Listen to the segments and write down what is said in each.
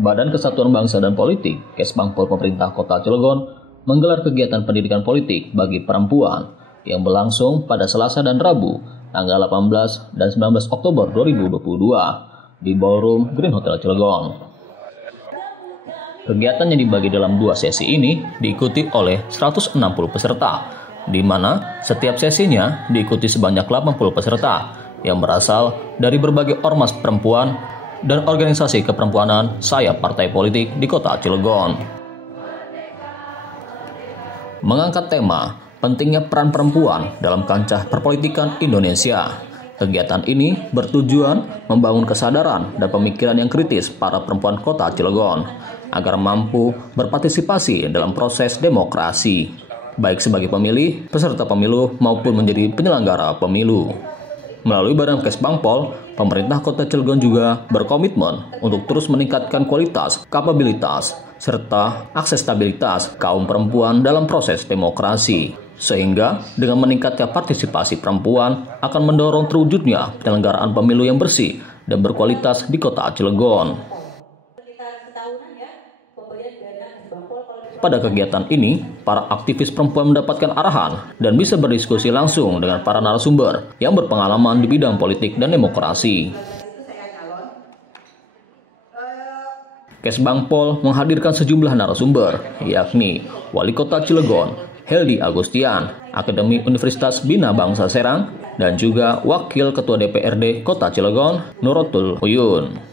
Badan Kesatuan Bangsa dan Politik, Kesbangpol Pemerintah Kota Cilegon, menggelar kegiatan pendidikan politik bagi perempuan yang berlangsung pada Selasa dan Rabu, tanggal 18 dan 19 Oktober 2022 di Ballroom Green Hotel Cilegon. Kegiatan yang dibagi dalam 2 sesi ini diikuti oleh 160 peserta, di mana setiap sesinya diikuti sebanyak 80 peserta yang berasal dari berbagai ormas perempuan dan organisasi keperempuanan sayap partai politik di Kota Cilegon. Mengangkat tema pentingnya peran perempuan dalam kancah perpolitikan Indonesia. Kegiatan ini bertujuan membangun kesadaran dan pemikiran yang kritis para perempuan Kota Cilegon agar mampu berpartisipasi dalam proses demokrasi, baik sebagai pemilih, peserta pemilu maupun menjadi penyelenggara pemilu. Melalui Badan Kesbangpol, pemerintah Kota Cilegon juga berkomitmen untuk terus meningkatkan kualitas, kapabilitas, serta aksesibilitas kaum perempuan dalam proses demokrasi. Sehingga dengan meningkatnya partisipasi perempuan akan mendorong terwujudnya penyelenggaraan pemilu yang bersih dan berkualitas di Kota Cilegon. Pada kegiatan ini, para aktivis perempuan mendapatkan arahan dan bisa berdiskusi langsung dengan para narasumber yang berpengalaman di bidang politik dan demokrasi. Kesbangpol menghadirkan sejumlah narasumber, yakni Wali Kota Cilegon, Heldi Agustian, Akademi Universitas Bina Bangsa Serang, dan juga Wakil Ketua DPRD Kota Cilegon, Nuratul Uyun.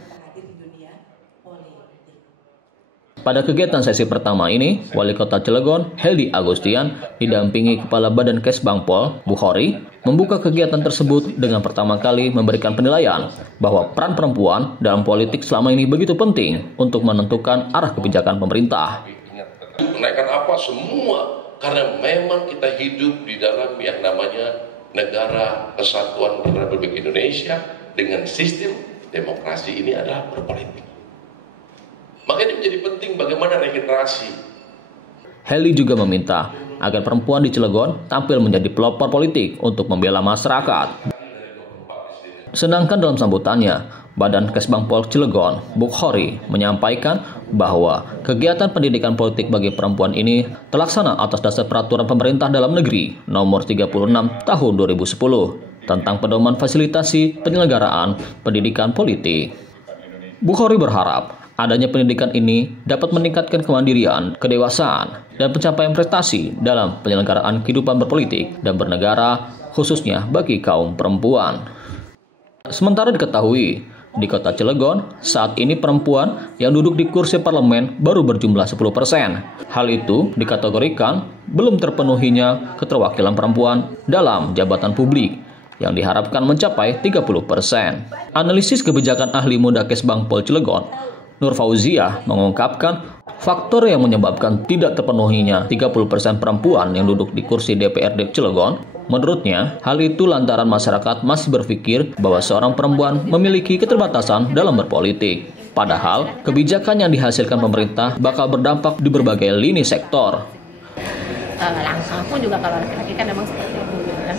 Pada kegiatan sesi pertama ini, Wali Kota Cilegon, Heldi Agustian, didampingi Kepala Badan Kesbangpol, Bukhari, membuka kegiatan tersebut dengan pertama kali memberikan penilaian bahwa peran perempuan dalam politik selama ini begitu penting untuk menentukan arah kebijakan pemerintah. Menaikkan apa semua, karena memang kita hidup di dalam yang namanya negara kesatuan Republik Indonesia dengan sistem demokrasi ini adalah berpolitik. Makanya menjadi penting bagaimana regenerasi. Heldi juga meminta agar perempuan di Cilegon tampil menjadi pelopor politik untuk membela masyarakat. Sedangkan dalam sambutannya, Badan Kesbangpol Cilegon, Bukhari, menyampaikan bahwa kegiatan pendidikan politik bagi perempuan ini terlaksana atas dasar peraturan pemerintah dalam negeri nomor 36 tahun 2010 tentang pedoman fasilitasi penyelenggaraan pendidikan politik. Bukhari berharap adanya pendidikan ini dapat meningkatkan kemandirian, kedewasaan, dan pencapaian prestasi dalam penyelenggaraan kehidupan berpolitik dan bernegara, khususnya bagi kaum perempuan. Sementara diketahui, di Kota Cilegon, saat ini perempuan yang duduk di kursi parlemen baru berjumlah 10%. Hal itu dikategorikan belum terpenuhinya keterwakilan perempuan dalam jabatan publik, yang diharapkan mencapai 30%. Analisis kebijakan ahli muda Kesbangpol Cilegon, Nur Fauziah, mengungkapkan faktor yang menyebabkan tidak terpenuhinya 30% perempuan yang duduk di kursi DPRD Cilegon. Menurutnya, hal itu lantaran masyarakat masih berpikir bahwa seorang perempuan memiliki keterbatasan dalam berpolitik. Padahal, kebijakan yang dihasilkan pemerintah bakal berdampak di berbagai lini sektor. Langsung pun juga kalau laki-laki kan memang seperti itu kan.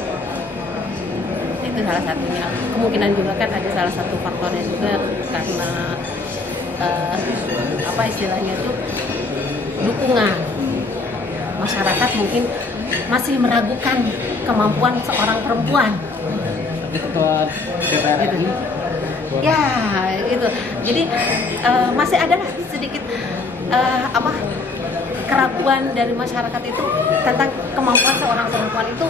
Itu salah satunya. Kemungkinan juga kan ada salah satu faktornya juga karena apa istilahnya itu dukungan masyarakat mungkin masih meragukan kemampuan seorang perempuan. Ketua DPR gitu. Ya itu. Jadi masih ada lah sedikit keraguan dari masyarakat itu tentang kemampuan seorang perempuan itu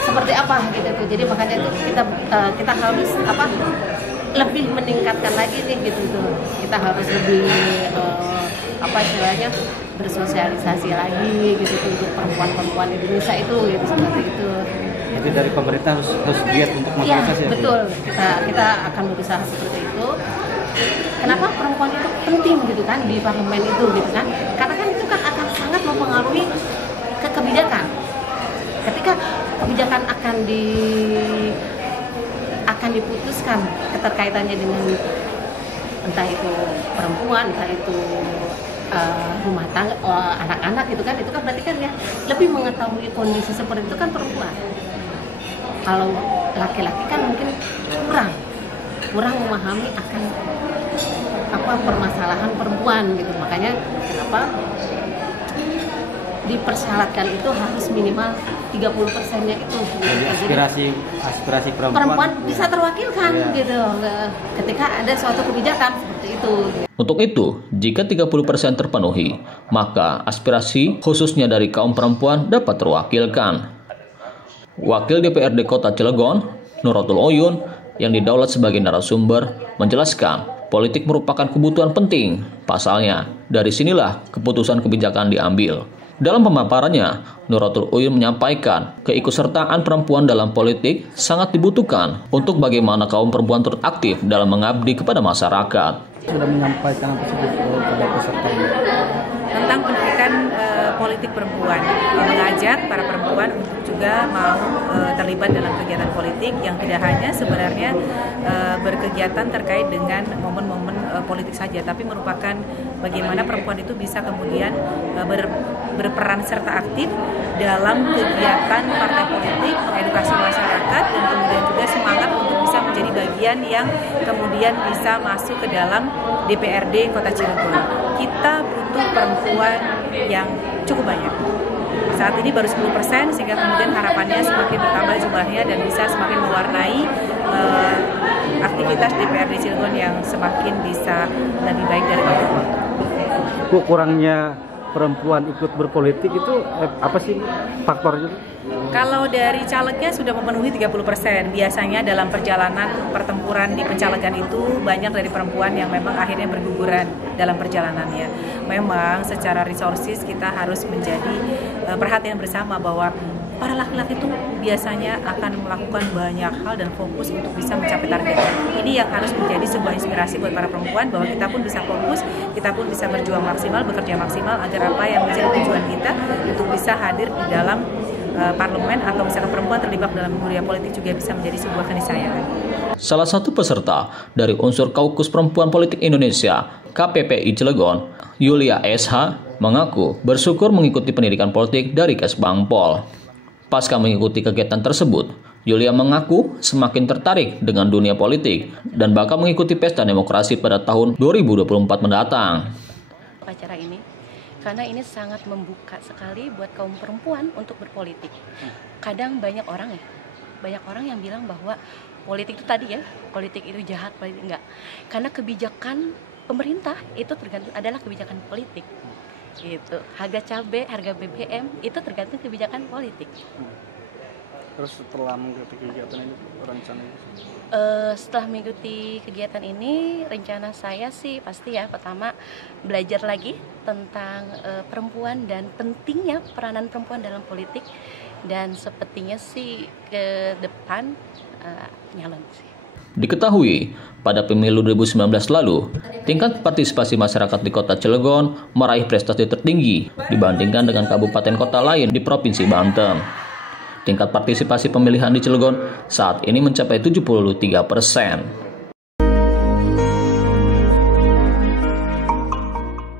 seperti apa gitu tuh. Jadi makanya itu kita harus lebih meningkatkan lagi nih gitu tuh. Kita harus lebih istilahnya bersosialisasi lagi gitu tuh untuk perempuan-perempuan Indonesia itu gitu seperti itu. Jadi dari pemerintah harus giat untuk mobilisasi. Ya, betul. Kita akan berusaha seperti itu. Kenapa perempuan itu penting gitu kan di parlemen itu gitu kan? Karena kan itu kan akan sangat mempengaruhi ke kebijakan. Ketika kebijakan akan diputuskan keterkaitannya dengan entah itu perempuan, entah itu rumah tangga, anak-anak itu kan berarti kan ya lebih mengetahui kondisi seperti itu kan perempuan. Kalau laki-laki kan mungkin kurang memahami akan permasalahan perempuan gitu. Makanya kenapa dipersyaratkan itu harus minimal 30%-nya itu. Jadi aspirasi perempuan bisa terwakilkan gitu ketika ada suatu kebijakan seperti itu. Untuk itu, jika 30% terpenuhi, maka aspirasi khususnya dari kaum perempuan dapat terwakilkan. Wakil DPRD Kota Cilegon, Nuratul Oyun, yang didaulat sebagai narasumber, menjelaskan politik merupakan kebutuhan penting. Pasalnya, dari sinilah keputusan kebijakan diambil. Dalam pemaparannya, Nuratul Oyun menyampaikan keikutsertaan perempuan dalam politik sangat dibutuhkan untuk bagaimana kaum perempuan turut aktif dalam mengabdi kepada masyarakat. Sudah menyampaikan tersebut kepada peserta tentang pendidikan politik perempuan, mengajak para perempuan untuk juga mau terlibat dalam kegiatan politik yang tidak hanya sebenarnya berkegiatan terkait dengan momen-momen politik saja, tapi merupakan bagaimana perempuan itu bisa kemudian berperan serta aktif dalam kegiatan partai politik, mengedukasi masyarakat, dan kemudian juga semangat untuk bisa menjadi bagian yang kemudian bisa masuk ke dalam DPRD Kota Cilegon. Kita butuh perempuan yang cukup banyak. Saat ini baru 10%, sehingga kemudian harapannya semakin bertambah jumlahnya dan bisa semakin mewarnai aktivitas DPRD Cilegon yang semakin bisa lebih baik dari waktu ke waktu. Kurangnya perempuan ikut berpolitik itu apa sih faktornya? Kalau dari calegnya sudah memenuhi 30%. Biasanya dalam perjalanan pertempuran di pencalegan itu banyak dari perempuan yang memang akhirnya berguguran dalam perjalanannya. Memang secara resources kita harus menjadi perhatian bersama bahwa para laki-laki itu biasanya akan melakukan banyak hal dan fokus untuk bisa mencapai target. Ini yang harus menjadi sebuah inspirasi buat para perempuan bahwa kita pun bisa fokus, kita pun bisa berjuang maksimal, bekerja maksimal agar apa yang menjadi tujuan kita untuk bisa hadir di dalam parlemen atau misalkan perempuan terlibat dalam dunia politik juga bisa menjadi sebuah keniscayaan. Salah satu peserta dari unsur Kaukus Perempuan Politik Indonesia, KPPI Cilegon, Yulia SH, mengaku bersyukur mengikuti pendidikan politik dari Kesbangpol. Pasca mengikuti kegiatan tersebut, Yulia mengaku semakin tertarik dengan dunia politik dan bakal mengikuti pesta demokrasi pada tahun 2024 mendatang. Acara ini karena ini sangat membuka sekali buat kaum perempuan untuk berpolitik. Kadang banyak orang yang bilang bahwa politik itu tadi ya, politik itu jahat, politik enggak. Karena kebijakan pemerintah itu tergantung adalah kebijakan politik. Gitu. Harga cabai, harga BBM itu tergantung kebijakan politik. Terus setelah mengikuti kegiatan ini rencananya? Setelah mengikuti kegiatan ini, rencana saya sih pasti ya pertama belajar lagi tentang perempuan dan pentingnya peranan perempuan dalam politik, dan sepertinya sih ke depan nyalon sih. Diketahui, pada pemilu 2019 lalu, tingkat partisipasi masyarakat di Kota Cilegon meraih prestasi tertinggi dibandingkan dengan kabupaten kota lain di Provinsi Banten. Tingkat partisipasi pemilihan di Cilegon saat ini mencapai 73%.